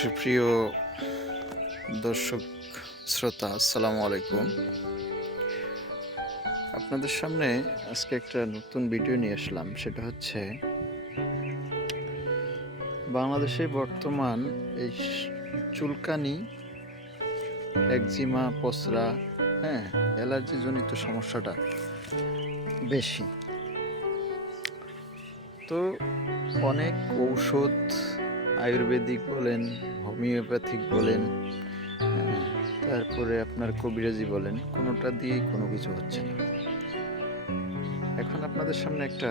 সুপ্রিয় দর্শক, শ্রোতা, আসসালামু আলাইকুম। আপনাদের সামনে আজকে একটা নতুন ভিডিও নিয়ে আসলাম। সেটা হচ্ছে বাংলাদেশে বর্তমান এই চুলকানি, একজিমা, পসরা হ্যাঁ অ্যালার্জি জনিত সমস্যাটা বেশি। তো অনেক ঔষধ আয়ুর্বেদিক বলেন হোমিওপ্যাথিক বলেন হ্যাঁ, তারপরে আপনার কবিরাজি বলেন কোনোটা দিয়েই কোনো কিছু হচ্ছে না। এখন আপনাদের সামনে একটা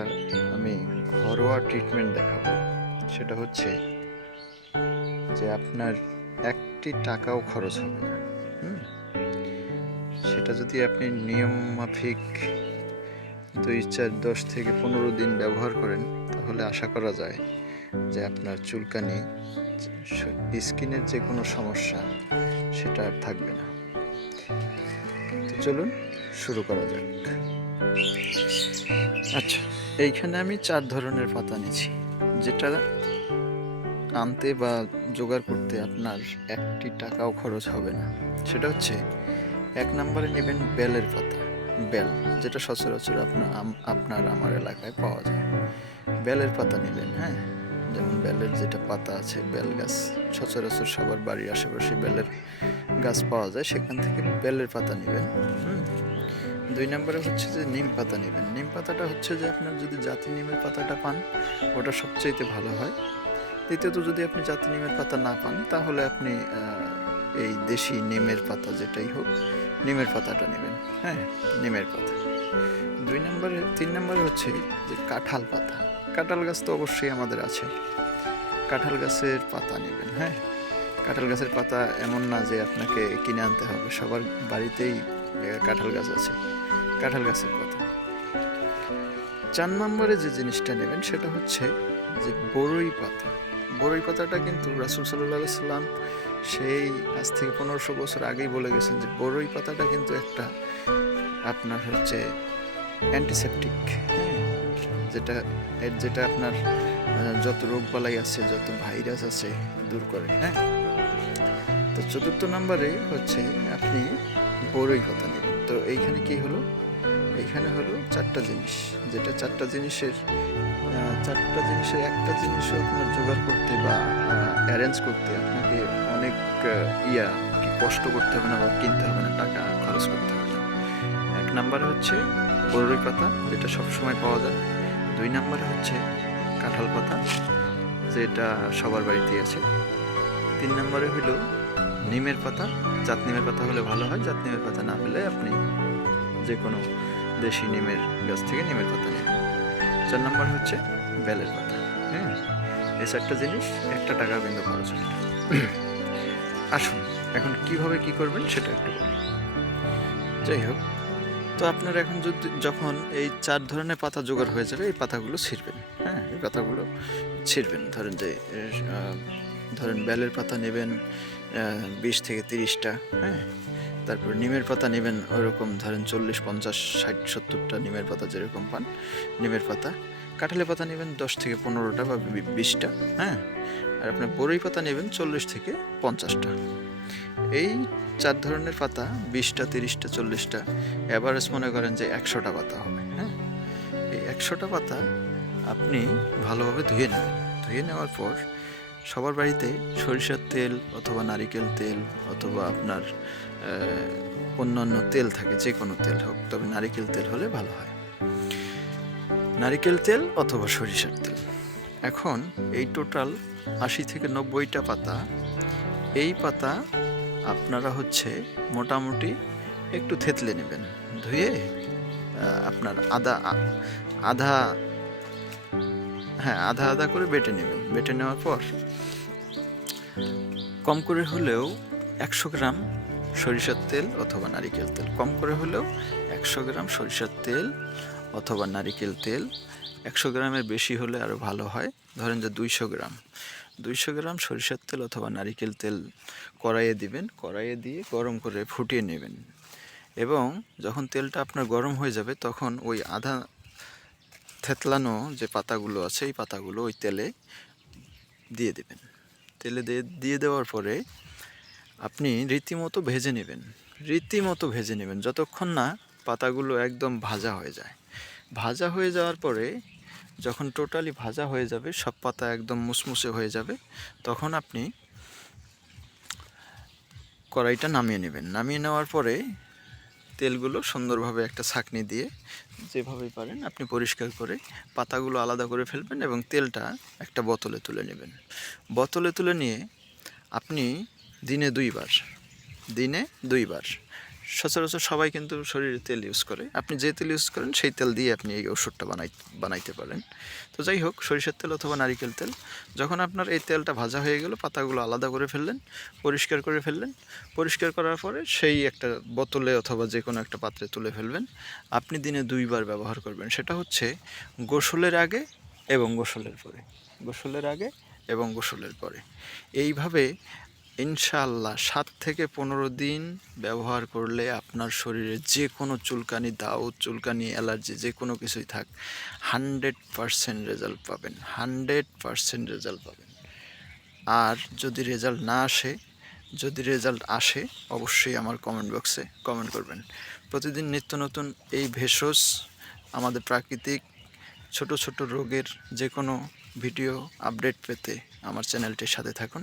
আমি ঘরোয়া ট্রিটমেন্ট দেখাবো। সেটা হচ্ছে যে আপনার একটি টাকাও খরচ হবে না সেটা যদি আপনি নিয়ম মাফিক দুই চার দশ থেকে পনেরো দিন ব্যবহার করেন তাহলে আশা করা যায় যে আপনার চুলকানি স্কিনের যে কোনো সমস্যা, সেটা আর থাকবে না। তো চলুন, শুরু করা যাক। আচ্ছা এইখানে আমি চার ধরনের পাতা নিয়েছি। যেটা আনতে বা জোগাড় করতে আপনার একটি টাকাও খরচ হবে না। সেটা হচ্ছে, এক নম্বরে নেবেন বেলের পাতা, বেল, যেটা সচরাচর আপনার আপনার আমার এলাকায় পাওয়া যায়। বেলের পাতা নেবেন হ্যাঁ? যেমন বেলের যেটা পাতা আছে, বেল গাছ, সচরাচর সবার বাড়ির আশেপাশে বেলের গাছ পাওয়া যায়, সেখান থেকে বেলের পাতা নেবেন। দুই নম্বরে হচ্ছে যে নিম পাতা নেবেন। নিম পাতাটা হচ্ছে যে আপনার যদি জাতি নিমের পাতাটা পান, ওটা সবচাইতে ভালো হয়। দ্বিতীয়ত যদি আপনি জাতি নিমের পাতা না পান, তাহলে আপনি এই দেশি নিমের পাতা যেটাই হোক, নিমের পাতাটা নেবেন। হ্যাঁ নিমের পাতা। দুই নম্বরে, তিন নম্বরে হচ্ছে যে কাঁঠাল পাতা। কাঁঠাল গাছ তো অবশ্যই আমাদের আছে। কাঁঠাল গাছের পাতা নেবেন হ্যাঁ? কাঁঠাল গাছের পাতা এমন না যে আপনাকে কিনে আনতে হবে, সবার বাড়িতেই কাঁঠাল গাছ আছে। কাঁঠাল গাছের পাতা। চার নম্বরে যে জিনিসটা নেবেন সেটা হচ্ছে যে বড়ই পাতা। বড়ই পাতাটা কিন্তু রাসুল সাল্লাহ সাল্লাম সেই আজ থেকে পনেরোশো বছর আগেই বলে গেছেন যে বড়ই পাতাটা কিন্তু একটা আপনার হচ্ছে অ্যান্টিসেপটিক যেটা যেটা আপনার যত রোগবালাই আছে, যত ভাইরাস আছে, দূর করে হ্যাঁ? তো চতুর্থ নম্বরে হচ্ছে আপনি বড়ই কথা নেবেন। তো এইখানে কি হলো? এইখানে হলো চারটা জিনিস। যেটা চারটা জিনিসের চারটা জিনিসের একটা জিনিসও আপনার জোগাড় করতে বা অ্যারেঞ্জ করতে আপনাকে অনেক ইয়া কষ্ট করতে হবে না বা কিনতে হবে না, টাকা খরচ করতে হবে। নম্বরে হচ্ছে বড়ই পাতা, যেটা সবসময় পাওয়া যায়। দুই নম্বরে হচ্ছে কাঁঠাল পাতা, যেটা সবার বাড়িতেই আছে। তিন নম্বরে হলো নিমের পাতা। জাত নিমের পাতা হলে ভালো হয়, জাত নিমের পাতা না হলে আপনি যে কোনো দেশি নিমের গাছ থেকে নিমের পাতা নেবেন চার নম্বর হচ্ছে বেলের পাতা হ্যাঁ? এই চারটা জিনিস একটা টাকা কিন্তু খরচ না। আসুন, এখন কীভাবে কি করবেন সেটা একটু বলি। যাই হোক তো আপনার এখন যদি যখন এই চার ধরনের পাতা জোগাড় হয়ে যাবে, এই পাতাগুলো ছিঁড়বেন। হ্যাঁ এই পাতাগুলো ছিঁড়বেন। ধরেন যে ধরেন বেলের পাতা নেবেন বিশ থেকে তিরিশটা হ্যাঁ? তারপর নিমের পাতা নেবেন ওরকম, ধরেন চল্লিশ, পঞ্চাশ, ষাট, সত্তরটা নিমের পাতা যেরকম পান, নিমের পাতা। কাঁঠালের পাতা নেবেন দশ থেকে পনেরোটা বা বিশটা হ্যাঁ? আর আপনার বড়ই পাতা নেবেন চল্লিশ থেকে পঞ্চাশটা। এই চার ধরনের পাতা, বিশটা, তিরিশটা, চল্লিশটা অ্যাভারেজ মনে করেন যে একশোটা পাতা হবে হ্যাঁ? এই একশোটা পাতা আপনি ভালোভাবে ধুয়ে নেবেন ধুয়ে নেওয়ার পর সবার বাড়িতে সরিষার তেল অথবা নারিকেল তেল অথবা আপনার অন্যান্য তেল থাকে, যে কোনো তেল হোক, তবে নারিকেল তেল হলে ভালো হয়। নারিকেল তেল অথবা সরিষার তেল। এখন এই টোটাল আশি থেকে নব্বইটা পাতা এই পাতা আপনারা হচ্ছে মোটামুটি একটু থেতলে নেবেন। ধুয়ে আপনার আদা, আধা হ্যাঁ আধা আধা করে বেটে নেবেন। বেটে নেওয়ার পর কম করে হলেও একশো গ্রাম সরিষার তেল অথবা নারিকেল তেল। কম করে হলেও একশো গ্রাম সরিষার তেল অথবা নারিকেল তেল। একশো গ্রামের বেশি হলে আরও ভালো হয়। ধরেন যে দুইশো গ্রাম। দুইশো গ্রাম সরিষার তেল অথবা নারিকেল তেল কড়াইয়ে দিবেন। কড়াইয়ে দিয়ে গরম করে ফুটিয়ে নেবেন। এবং যখন তেলটা আপনার গরম হয়ে যাবে, তখন ওই আধা থেতলানো যে পাতাগুলো আছে, এই পাতাগুলো ওই তেলে দিয়ে দেবেন। তেলে দিয়ে দেওয়ার পরে আপনি রীতিমতো ভেজে নেবেন। রীতিমতো ভেজে নেবেন, যতক্ষণ না পাতাগুলো একদম ভাজা হয়ে যায়। ভাজা হয়ে যাওয়ার পরে যখন টোটালি ভাজা হয়ে যাবে, সব পাতা একদম মুসমুসে হয়ে যাবে, তখন আপনি কড়াইটা নামিয়ে নেবেন। নামিয়ে নেওয়ার পরে তেলগুলো সুন্দরভাবে একটা ছাঁকনি দিয়ে যেভাবেই পারেন আপনি পরিষ্কার করে পাতাগুলো আলাদা করে ফেলবেন এবং তেলটা একটা বোতলে তুলে নেবেন। বোতলে তুলে নিয়ে আপনি দিনে দুইবার দিনে দুইবার সচরাচর সবাই কিন্তু শরীরে তেল ইউজ করে। আপনি যে তেল ইউজ করেন, সেই তেল দিয়ে আপনি এই ওষুধটা বানাই, বানাইতে পারেন। তো যাই হোক, সরিষার তেল অথবা নারিকেল তেল, যখন আপনার এই তেলটা ভাজা হয়ে গেল, পাতাগুলো আলাদা করে ফেললেন, পরিষ্কার করে ফেললেন, পরিষ্কার করার পরে সেই একটা বোতলে অথবা যে কোনো একটা পাত্রে তুলে ফেলবেন। আপনি দিনে দুইবার ব্যবহার করবেন। সেটা হচ্ছে গোসলের আগে এবং গোসলের পরে। গোসলের আগে এবং গোসলের পরে। এইভাবে ইনশাআল্লাহ সাত থেকে পনেরো দিন ব্যবহার করলে আপনার শরীরে যে কোনো চুলকানি দাও চুলকানি, অ্যালার্জি যে কোনো কিছুই থাক, হান্ড্রেড পারসেন্ট রেজাল্ট পাবেন, হান্ড্রেড পারসেন্ট রেজাল্ট পাবেন। আর যদি রেজাল্ট না আসে, যদি রেজাল্ট আসে, অবশ্যই আমার কমেন্ট বক্সে কমেন্ট করবেন। প্রতিদিন নিত্য নতুন এই ভেষজ, আমাদের প্রাকৃতিক ছোট ছোট রোগের যে কোনো ভিডিও আপডেট পেতে আমার চ্যানেলটির সাথে থাকুন।